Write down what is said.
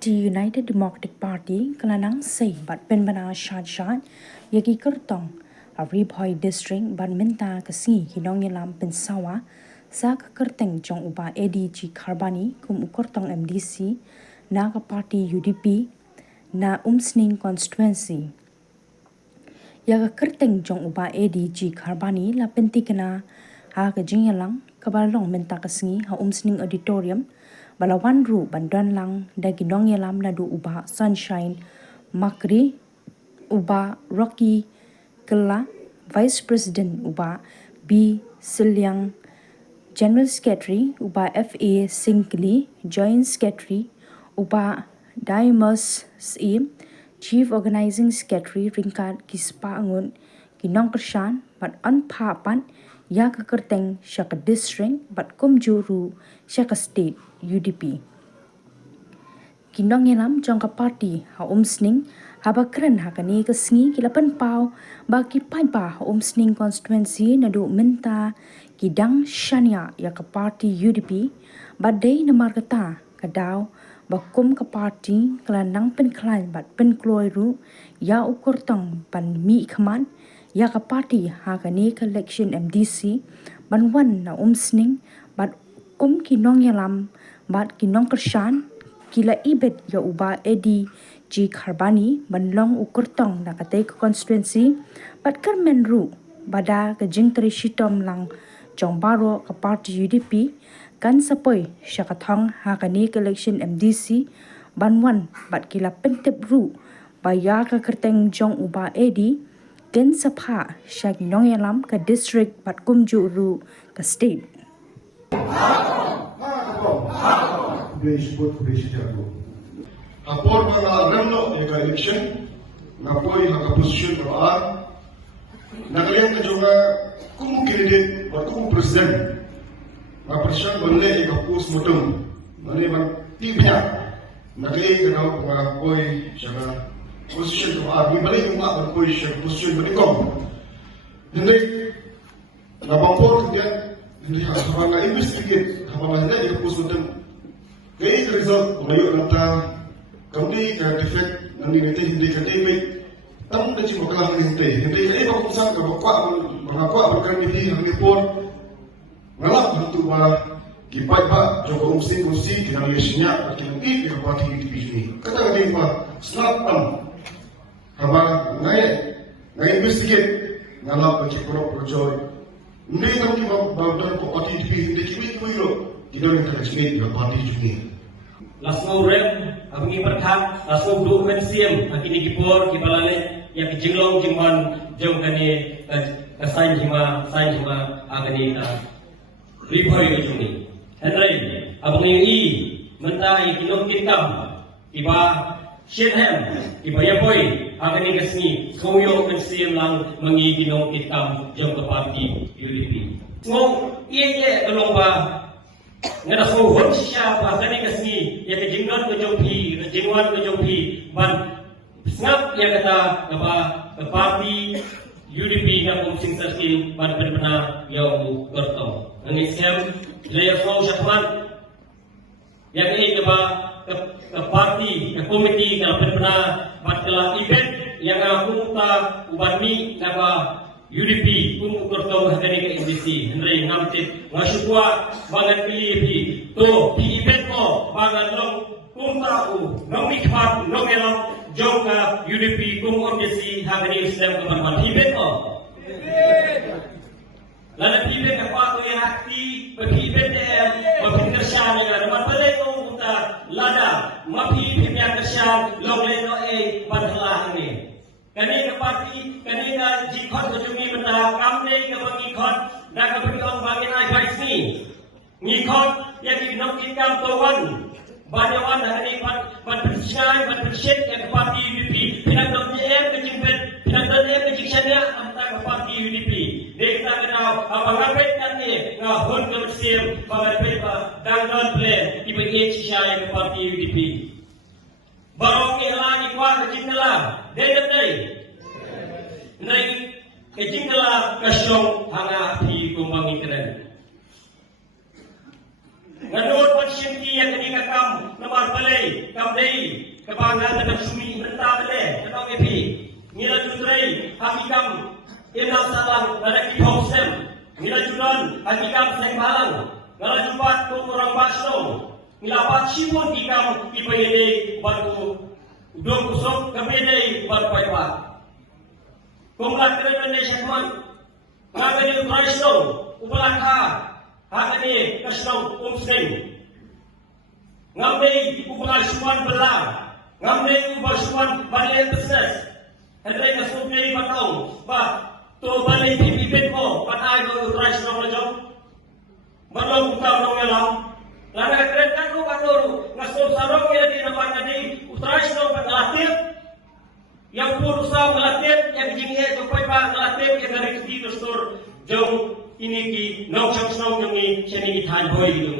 Party United Democratic Party kelanang sei bat penbana syad yaki kertong Ribhoi District ban minta kesi hinong yelam pensawa sa kerteng jong uba ADG Kharbani kum ukertong MDC na ka party UDP na umsning constituency ya ka kerteng jong uba ADG Kharbani la pentikena ha ka jingyalang kabalong minta kesi ha umsning auditorium balawan ru bandan lang dagi nong yelam na du uba Sunshine Makri uba Rocky Kela Vice President uba B Silyang General Secretary uba FA Singli Joint Secretary uba Dimas Sim Chief Organizing Secretary Ringkat Kispa Angun Kinong Kershan bat anpapan ya ka kerteng syaka district bat kumjuru syaka state UDP. Kinong yelam jangka party ha umsning haba keren ha kani kesngi kilapan pau bagi paipa ha umsning constituency nadu minta kidang shania ya ka party UDP badai namar kata kadaw bakum ka party kelanang penklain bat penkloi ru ya ukur tong pan mi khaman ya ka party ha kani election MDC ban wan na umsning bat kinong yelam bat kinong kershan kila ibet ya uba ADG Kharbani banlong ukurtong na katay ko constituency bat karmen ru bada ka jingtri shitom lang jong baro ka party UDP kan sapoy siya katong ha kani election MDC banwan bat kila pentep ru baya ka kerteng jong uba AD ken sapha siya kinong yalam ka district bat kumju ru ka state. Apor mga remno yung election, nga po yung nakaposisyon paraan, nakaliang ka dyan nga kung candidate o kung president, nga presidente wala yung kapos mo itong, maniman tibya, nakaliang ka na nga po siya nga posisyon paraan, may balik yung mga po siya posisyon manikong. Hindi, napapor ka dyan, hindi habang na-investigate, habang na hindi yung kapos mo itong, kaya yung result, ngayon nata, kami ka defect ng hindi ka timid, tamang na siya makalang hindi ka iba kung saan ka, mga kwa, magkarmiti, ang ipon, ngalap, hanto ba, kipay pa, joko umsing, kinalias niya, at kinangit, yung pati hindi katagagin pa, snap tam, habang nga-investigate, ngalap, nagkikurok, projoy, hindi naman yung babdan ko, pati hindi kimit-kimilo, ginawin ka nag-smith, yung pati hindi. Lasmo rem abang ipertak lasmo du mensiam akini kipor kipalane ya kijinglong jingman jong kani kasain hima agani ta ribhoi juni henry abang i mentai kinong kitam iba shenham iba yapoi agani kasni koyo mensiam lang mangi kinong kitam jong ka party UDP ngong iye kalong ba ngana so hon siya pa kani kasni ya ke jingwan ko jongpi ban snap ya kata apa party UDP na kumsing sarkin ban benar yang bertong ngi sem layer so syakman yang ini ba ke party ke komiti na benar ban kala event yang aku ta ubani na ba UDP kung ukurtong hakani ka MDC Henry ngamtit ngasukwa bangan pilih to di event ko bangan long kung tao nong mikhat nong elong jong ka UDP kung MDC hakani Islam kapan event ko lana event ka pato ya hakti pagi event mapintersyan nga naman pala kung unta lada mapipintersyan long leno padhala ini kanina party kanina jikhot kujungi benda kamne ke bangikhot dan kebetulan bangin ai baisni ngikhot ya di nok ikam towan banyawan hari pan persyai pan persyet yang party UDP pinang DM ke jimpet pinang DM ke jiksanya antara party UDP dekta kenal abang apet kan ni ngahon ke sim bagapet dangon plan tiba jiksaya ke party UDP barong lagi kuat kecingla dedai nai kecingla kasyong hanga api kumbangin keren nganut pasyenti yang ketika kam namar balai kam dei pangan dan sumi mentah bele kenal epi mila jutrai hakikam inal salang ada kihosem mila judan hakikam sembalang ngala jupat tu orang basno mila pat sipon kikam kipayede batu dong kusok kabede batu paipat kumlat kere Indonesia teman ngagani Krisno upalakha hakani Krisno umsing ngamdei upalasuan belar ngamdei upalasuan balik besar hendak nasubnei batau ba to balik pipit ko patay ko Krisno lajong balong utaw nong yalam lana keren kan ko katoro nasub sarong ya di napan tadi Krisno paglatip yang puro sa ngalatin, yang jinghe, yung paipa ngalatin, yang narik dito store, yung iniki, nong siyang snow yung siya ni ithan hoy yung